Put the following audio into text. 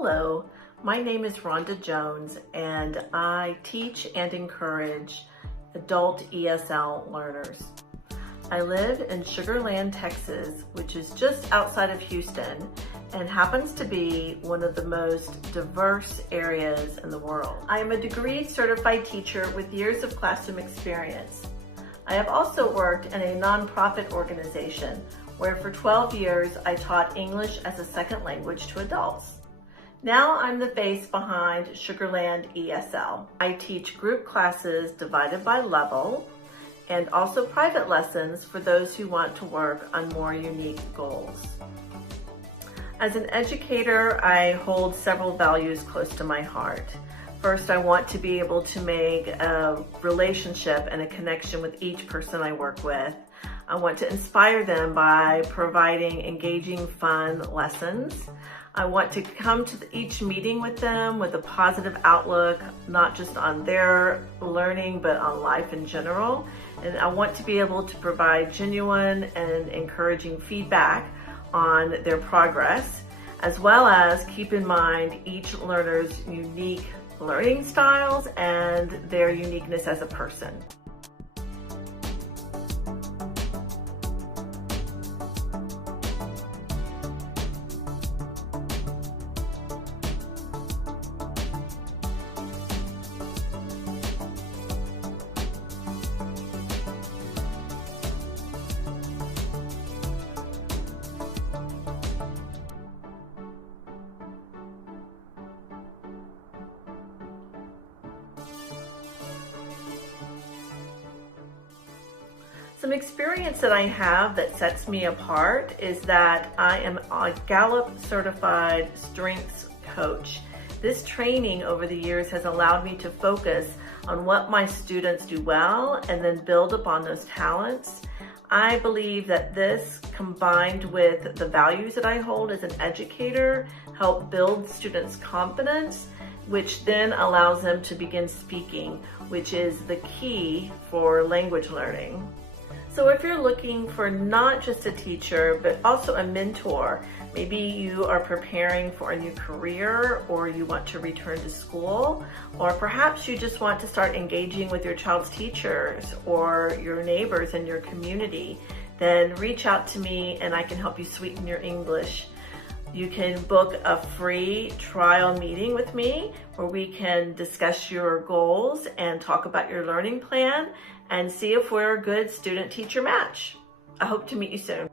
Hello, my name is Rhonda Jones and I teach and encourage adult ESL learners. I live in Sugar Land, Texas, which is just outside of Houston and happens to be one of the most diverse areas in the world. I am a degree certified teacher with years of classroom experience. I have also worked in a nonprofit organization where for 12 years I taught English as a second language to adults. Now I'm the face behind Sugar Land ESL. I teach group classes divided by level and also private lessons for those who want to work on more unique goals. As an educator, I hold several values close to my heart. First, I want to be able to make a relationship and a connection with each person I work with. I want to inspire them by providing engaging, fun lessons. I want to come to each meeting with them with a positive outlook, not just on their learning, but on life in general. And I want to be able to provide genuine and encouraging feedback on their progress, as well as keep in mind each learner's unique learning styles and their uniqueness as a person. Some experience that I have that sets me apart is that I am a Gallup certified strengths coach. This training over the years has allowed me to focus on what my students do well and then build upon those talents. I believe that this, combined with the values that I hold as an educator, help build students' confidence, which then allows them to begin speaking, which is the key for language learning. So if you're looking for not just a teacher, but also a mentor, maybe you are preparing for a new career or you want to return to school, or perhaps you just want to start engaging with your child's teachers or your neighbors in your community, then reach out to me and I can help you sweeten your English. You can book a free trial meeting with me where we can discuss your goals and talk about your learning plan and see if we're a good student-teacher match. I hope to meet you soon.